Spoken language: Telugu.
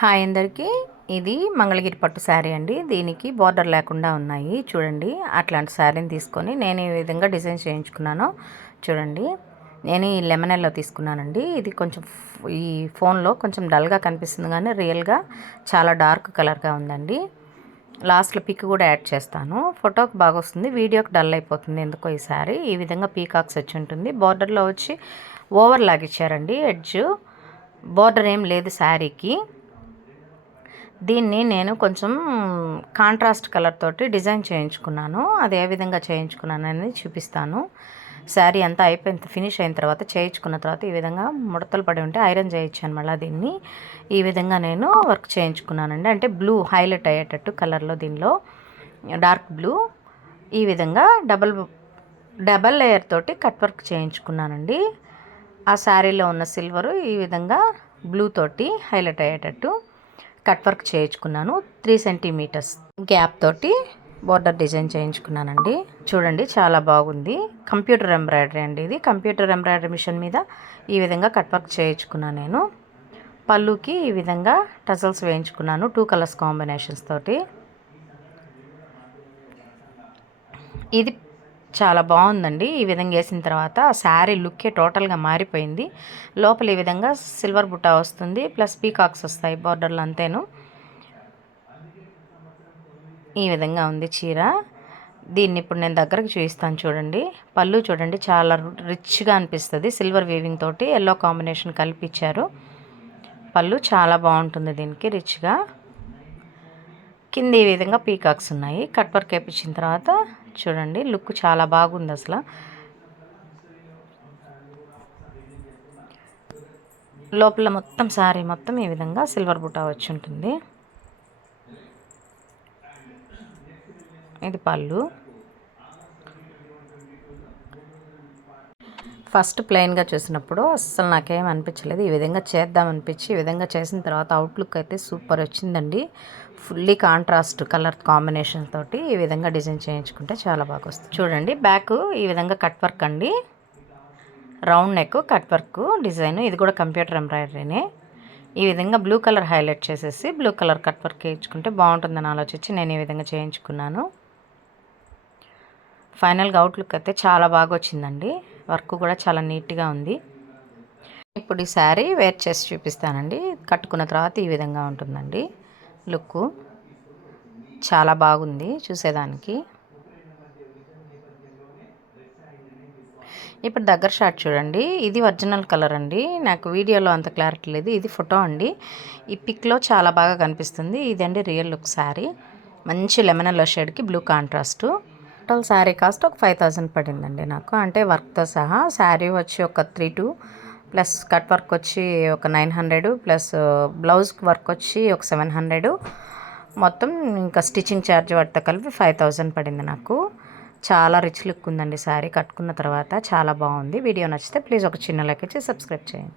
హాయ్ అందరికీ. ఇది మంగళగిరి పట్టు శారీ అండి. దీనికి బార్డర్ లేకుండా ఉన్నాయి చూడండి. అట్లాంటి శారీని తీసుకొని నేను ఈ విధంగా డిజైన్ చేయించుకున్నాను చూడండి. నేను ఈ లెమన్ ఎల్లో తీసుకున్నానండి. ఇది కొంచెం ఈ ఫోన్లో కొంచెం డల్గా కనిపిస్తుంది కానీ రియల్గా చాలా డార్క్ కలర్గా ఉందండి. లాస్ట్లో పిక్ కూడా యాడ్ చేస్తాను. ఫోటోకి బాగా వస్తుంది, వీడియోకి డల్ అయిపోతుంది ఎందుకో ఈ శారీ. ఈ విధంగా పీకాక్స్ వచ్చి ఉంటుంది. బార్డర్లో వచ్చి ఓవర్ లాగిచ్చారండి ఎడ్జ్. బార్డర్ ఏం లేదు శారీకి. దీన్ని నేను కొంచెం కాంట్రాస్ట్ కలర్ తోటి డిజైన్ చేయించుకున్నాను. అది ఏ విధంగా చేయించుకున్నానని చూపిస్తాను. శారీ అంతా ఫినిష్ అయిన తర్వాత చేయించుకున్న తర్వాత ఈ విధంగా ముడతలు పడి ఉంటే ఐరన్ చేయించాను. మళ్ళీ దీన్ని ఈ విధంగా నేను వర్క్ చేయించుకున్నానండి. అంటే బ్లూ హైలైట్ అయ్యేటట్టు కలర్లో, దీనిలో డార్క్ బ్లూ. ఈ విధంగా డబల్ లేయర్ తోటి కట్ వర్క్ చేయించుకున్నానండి. ఆ శారీలో ఉన్న సిల్వరు ఈ విధంగా బ్లూ తోటి హైలైట్ అయ్యేటట్టు కట్ వర్క్ చేయించుకున్నాను. 3 సెంటీమీటర్స్ గ్యాప్ తోటి బోర్డర్ డిజైన్ చేయించుకున్నానండి. చూడండి చాలా బాగుంది. కంప్యూటర్ ఎంబ్రాయిడరీ అండి ఇది. కంప్యూటర్ ఎంబ్రాయిడరీ మిషన్ మీద ఈ విధంగా కట్ వర్క్ చేయించుకున్నాను నేను. పళ్ళుకి ఈ విధంగా టజల్స్ వేయించుకున్నాను 2 కలర్స్ కాంబినేషన్స్ తోటి. ఇది చాలా బాగుందండి. ఈ విధంగా వేసిన తర్వాత శారీ లుక్కే టోటల్గా మారిపోయింది. లోపల ఈ విధంగా సిల్వర్ బుట్ట వస్తుంది, ప్లస్ పీకాక్స్ వస్తాయి బార్డర్లు అంతేను. ఈ విధంగా ఉంది చీర. దీన్ని ఇప్పుడు నేను దగ్గరకు చూపిస్తాను చూడండి. పళ్ళు చూడండి చాలా రిచ్గా అనిపిస్తుంది. సిల్వర్ వీవింగ్ తోటి ఎల్లో కాంబినేషన్ కలిపిచ్చారు. పళ్ళు చాలా బాగుంటుంది దీనికి రిచ్గా. కింద ఈ విధంగా పీకాక్స్ ఉన్నాయి. కట్ వర్క్ వేయించిన తర్వాత చూడండి లుక్ చాలా బాగుంది అసలు. లోపల మొత్తం శారీ మొత్తం ఈ విధంగా సిల్వర్ బుట్ట వచ్చి ఉంటుంది. ఇది పళ్ళు. ఫస్ట్ ప్లెయిన్గా చూసినప్పుడు అస్సలు నాకేం అనిపించలేదు. ఈ విధంగా చేద్దామనిపించి ఈ విధంగా చేసిన తర్వాత అవుట్లుక్ అయితే సూపర్ వచ్చిందండి. ఫుల్లీ కాంట్రాస్ట్ కలర్ కాంబినేషన్ తోటి ఈ విధంగా డిజైన్ చేయించుకుంటే చాలా బాగా వస్తుంది. చూడండి బ్యాక్ ఈ విధంగా కట్ వర్క్ అండి. Round neck cut work design. ఇది కూడా కంప్యూటర్ ఎంబ్రాయిడరీనే. ఈ విధంగా బ్లూ కలర్ హైలైట్ చేసేసి బ్లూ కలర్ కట్ వర్క్ వేయించుకుంటే బాగుంటుందని ఆలోచించి నేను ఈ విధంగా చేయించుకున్నాను. ఫైనల్గా అవుట్లుక్ అయితే చాలా బాగా వచ్చిందండి. వర్క్ కూడా చాలా నీట్గా ఉంది. ఇప్పుడు ఈ శారీ వేర్ చేసి చూపిస్తానండి. కట్టుకున్న తర్వాత ఈ విధంగా ఉంటుందండి లుక్. చాలా బాగుంది చూసేదానికి. ఇప్పుడు దగ్గర షాట్ చూడండి. ఇది ఒరిజినల్ కలర్ అండి. నాకు వీడియోలో అంత క్లారిటీ లేదు, ఇది ఫోటో అండి. ఈ పిక్లో చాలా బాగా కనిపిస్తుంది. ఇదండి రియల్ లుక్ శారీ. మంచి లెమన్ ఎల్లో షేడ్కి blue contrast. Total sari cost ఒక 5000 పడిందండి నాకు, అంటే వర్క్తో సహా. శారీ వచ్చి ఒక 32 ప్లస్ కట్ వర్క్ వచ్చి ఒక 900 ప్లస్ బ్లౌజ్ వర్క్ వచ్చి ఒక 700, మొత్తం ఇంకా స్టిచ్చింగ్ ఛార్జ్ వాటితో కలిపి 5000 పడింది నాకు. చాలా రిచ్ లుక్ ఉందండి శారీ. కట్టుకున్న తర్వాత చాలా బాగుంది. వీడియో నచ్చితే ప్లీజ్ ఒక చిన్న లైక్ ఇచ్చి సబ్స్క్రైబ్ చేయండి.